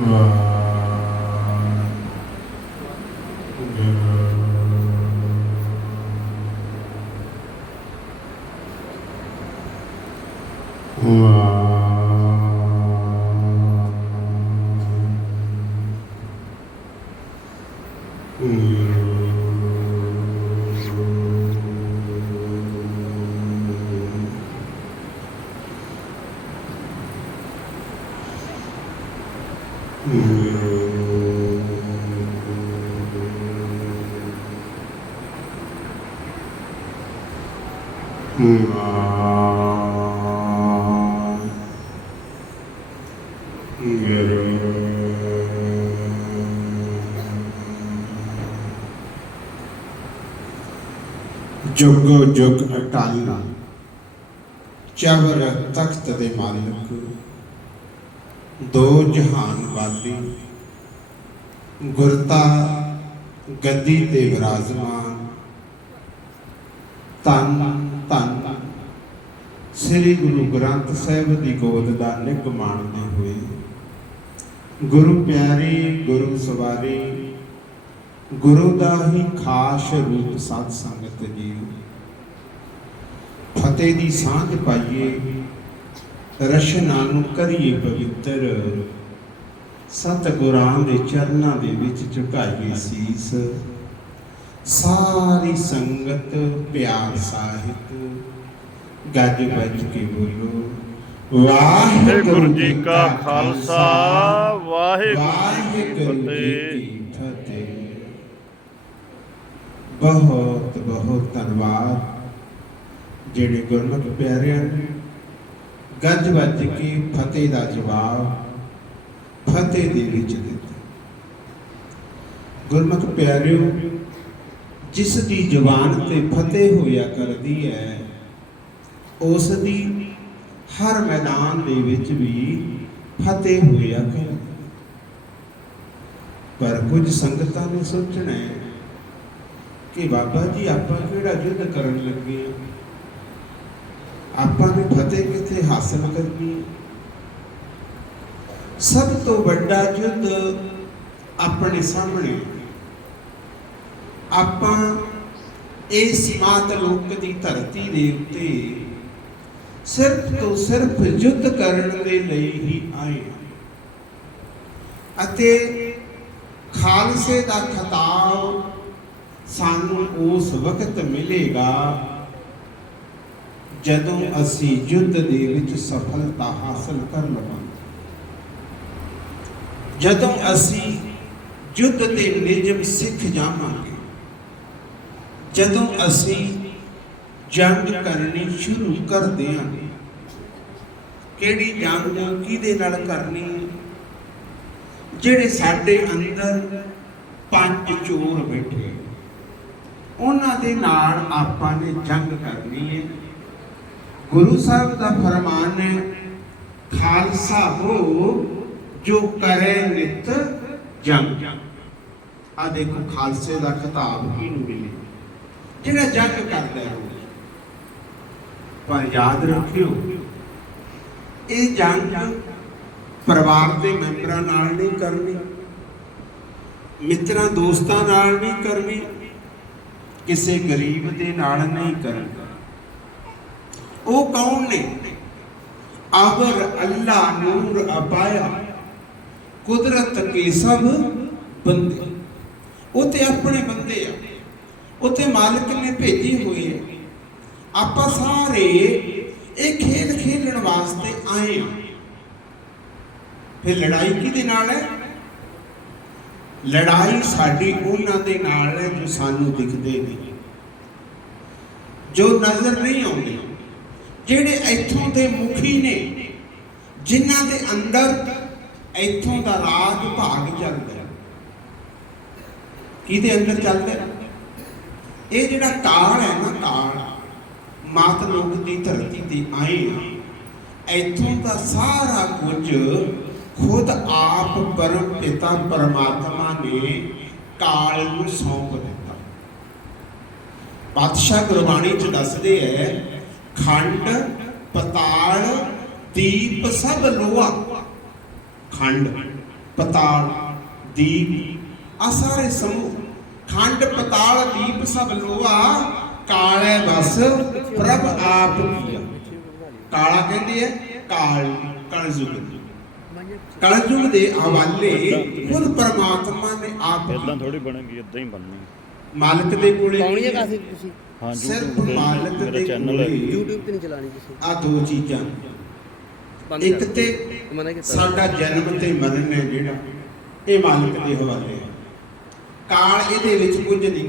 Uh... Uh... ਜੁਗੋ ਜੁਗ ਅਟਲ ਚਵਰ ਤਖਤ ਦੇ ਮਾਲਕ, ਦੋ ਜਹਾਨ ਵਾਲੀ, ਗੁਰਤਾ ਗੱਦੀ ਤੇ ਵਿਰਾਜਮਾਨ, ਤਨ ਸ੍ਰੀ ਗੁਰੂ ਗ੍ਰੰਥ ਸਾਹਿਬ ਦੀ ਗੋਦ ਦਾ ਨਿੱਘ ਮਾਣਦੇ ਹੋਏ, ਗੁਰੂ ਪਿਆਰੀ, ਗੁਰੂ ਸਵਾਰੀ, ਗੁਰੂ ਦਾ ਹੀ ਖਾਸ ਰੂਪ ਸਾਧ ਸੰਗਤ ਜੀਓ ਫਤਿਹ ਦੀ ਸਾਂਝ ਪਾਈਏ, ਰਸ਼ਨਾ ਨੂੰ ਕਰੀਏ ਪਵਿੱਤਰ, ਸਤਿਗੁਰਾਂ ਦੇ ਚਰਨਾਂ ਦੇ ਵਿੱਚ ਝੁਕਾਈਏ ਸੀਸ, ਸਾਰੀ ਸੰਗਤ ਪਿਆਰ ਸਾਹਿਤ ਗੱਜ ਵੱਜ ਕੇ ਬੋਲੋ। ਵਾਹਿਗੁਰੂ ਜੀ ਕਾ ਖਾਲਸਾ ਵਾਹਿਗੁਰੂ ਜੀ ਕੀ ਫਤਿਹ। ਬਹੁਤ ਬਹੁਤ ਧੰਨਵਾਦ। ਜਿਹੜੇ ਗੁਰਮੁਖ ਪਿਆਰਿਆਂ ਨੇ ਗੱਜ ਵੱਜ ਕੇ ਫਤਿਹ ਦਾ ਜਵਾਬ ਫਤਿਹ ਦੇ ਵਿੱਚ ਦਿੱਤਾ। ਗੁਰਮੁਖ ਪਿਆਰਿਓ ਜਿਸ ਦੀ ਜ਼ੁਬਾਨ ਤੇ ਫਤਿਹ ਹੋਇਆ ਕਰਦੀ ਹੈ ਉਸ ਦੀ ਹਰ ਮੈਦਾਨ ਦੇ ਵਿੱਚ ਵੀ ਫਤਿਹ ਹੋਇਆ ਕਰਦੀ ਪਰ ਕੁਝ ਸੰਗਤਾਂ ਨੇ ਸੋਚਣਾ ਹੈ ਕਿ ਬਾਬਾ ਜੀ, ਆਪਾਂ ਕਿਹੜਾ ਯੁੱਧ ਕਰਨ ਲੱਗੇ ਹਾਂ? ਆਪਾਂ ਨੇ ਫਤਿਹ ਕਿੱਥੇ ਹਾਸਲ ਕਰਨੀ ਸਭ ਤੋਂ ਵੱਡਾ ਯੁੱਧ ਆਪਣੇ ਸਾਹਮਣੇ ਆਪਾਂ ਇਸ ਮਾਤ ਲੋਕ ਦੀ ਧਰਤੀ ਦੇ ਉੱਤੇ ਸਿਰਫ ਤੋਂ ਸਿਰਫ ਯੁੱਧ ਕਰਨ ਦੇ ਲਈ ਹੀ ਆਏ ਅਤੇ ਖਾਲਸੇ ਦਾ ਖਿਤਾਬ ਸਾਨੂੰ ਉਸ ਵਕਤ ਮਿਲੇਗਾ ਜਦੋਂ ਅਸੀਂ ਯੁੱਧ ਦੇ ਵਿੱਚ ਸਫਲਤਾ ਹਾਸਲ ਕਰ ਲਵਾਂਗੇ ਜਦੋਂ ਅਸੀਂ ਯੁੱਧ ਦੇ ਨਿਯਮ ਸਿੱਖ ਜਾਵਾਂਗੇ, ਜਦੋਂ ਅਸੀਂ ਜੰਗ ਕਰਨੀ ਸ਼ੁਰੂ ਕਰ ਦਿਆਂਗੇ ਕਿਹੜੀ ਜੰਗ ਕਿਹਦੇ ਨਾਲ ਕਰਨੀ ਜਿਹੜੇ ਸਾਡੇ ਅੰਦਰ ਪੰਜ ਚੋਰ ਬੈਠੇ ਉਹਨਾਂ ਦੇ ਨਾਲ ਆਪਾਂ ਨੇ ਜੰਗ ਕਰਨੀ ਹੈ। ਗੁਰੂ ਸਾਹਿਬ ਦਾ ਫਰਮਾਨ ਹੈ, ਖਾਲਸਾ ਹੋ ਜੋ ਕਰੇ ਨਿਤ ਜੰਗ। ਆ ਦੇਖੋ, ਖਾਲਸੇ ਦਾ ਖਿਤਾਬ ਕਿਹਨੂੰ ਮਿਲੇ ਜਿਹੜਾ ਜੰਗ ਕਰਦਾ ਹੈ ਪਰ ਯਾਦ ਰੱਖਿਓ, ਇਹ ਜੰਗ ਪਰਿਵਾਰ ਦੇ ਮੈਂਬਰਾਂ ਨਾਲ ਨਹੀਂ ਕਰਨੀ, ਮਿੱਤਰਾਂ ਦੋਸਤਾਂ ਨਾਲ ਨਹੀਂ ਕਰਨੀ, ਕਿਸੇ ਗਰੀਬ ਦੇ ਨਾਲ ਨਹੀਂ ਕਰਨੀ। ਉਹ ਕੌਣ ਨੇ? ਅਬਰ ਅੱਲਾ ਨੂਰ ਅਪਾਇਆ ਕੁਦਰਤ ਕੇ ਸਭ ਬੰਦੇ। ਉਹ ਤੇ ਆਪਣੇ ਬੰਦੇ ਆ, ਉਹ ਤੇ ਮਾਲਕ ਨੇ ਭੇਜੀ ਹੋਈ ਹੈ ਆਪਾਂ ਸਾਰੇ ਇਹ ਖੇਡ ਖੇਡਣ ਵਾਸਤੇ ਆਏ ਆ ਫਿਰ ਲੜਾਈ ਕਿਹਦੇ ਨਾਲ ਹੈ? ਲੜਾਈ ਸਾਡੀ ਉਹਨਾਂ ਦੇ ਨਾਲ ਹੈ ਜੋ ਸਾਨੂੰ ਦਿਖਦੇ ਨਹੀਂ ਜੋ ਨਜ਼ਰ ਨਹੀਂ ਆਉਂਦੇ। ਜਿਹੜੇ ਇੱਥੋਂ ਦੇ ਮੁਖੀ ਨੇ, ਜਿਨ੍ਹਾਂ ਦੇ ਅੰਦਰ ਇੱਥੋਂ ਦਾ ਰਾਜ ਭਾਗ ਚੱਲਦਾ ਕਿਹਦੇ ਅੰਦਰ ਚੱਲਦਾ ਇਹ ਜਿਹੜਾ ਕਾਲ ਹੈ ਨਾ, ਕਾਲ। ਮਾਤ ਲੋਕ ਦੀ ਧਰਤੀ ਤੇ ਆਏ ਆ ਇੱਥੋਂ ਦਾ ਸਾਰਾ ਕੁਝ ਖੁਦ ਆਪ ਪਰਮ ਪਿਤਾ ਪਰਮਾਤਮਾ ਨੇ ਕਾਲ ਨੂੰ ਸੌਂਪ ਦਿੱਤਾ। ਪਾਤਸ਼ਾਹ ਗੁਰਬਾਣੀ ਚ ਦੱਸਦੇ ਐ, ਖੰਡ, ਪਤਾਲ, ਦੀਪ ਸਭ ਲੋਹਾ। ਖੰਡ, ਪਤਾਲ, ਦੀਪ। ਆ ਸਾਰੇ ਸਮੂਹ, ਖੰਡ, ਪਤਾਲ, ਦੀਪ ਸਭ ਲੋਹਾ। ਕਾਲੇ ਬਸ ਪ੍ਰਭ ਆਪ ਕੀਆ ਕਾਲਾ ਕਹਿੰਦੇ ਆ ਕਾਲ ਕਲਯੁਗ। ਕਲਯੁਗ ਦੇ ਹਵਾਲੇ ਖੁਦ ਪਰਮਾਤਮਾ ਨੇ ਆਪ ਇਦਾਂ ਥੋੜੀ ਬਣੇਗੀ ਇਦਾਂ ਹੀ ਬਣਨੀ ਮਾਲਕ ਦੇ ਕੋਲੇ ਪਾਉਣੀ ਹੈ ਕਾਸੀ ਤੁਸੀਂ? ਹਾਂ ਸਿਰਫ ਮਾਲਕ ਦੇ ਚੈਨਲ ਹੈ। YouTube ਤੇ ਨਹੀਂ ਚਲਾਣੀ ਤੁਸੀਂ? ਆ ਦੋ ਚੀਜ਼ਾਂ। ਇੱਕ ਤੇ ਸਾਡਾ ਜਨਮ ਤੇ ਮਰਨ ਹੈ ਜਿਹੜਾ ਇਹ ਮਾਲਕ ਦੇ ਹਵਾਲੇ ਹੈ। ਕਾਲ ਇਹਦੇ ਵਿੱਚ ਕੁਝ ਨਹੀਂ।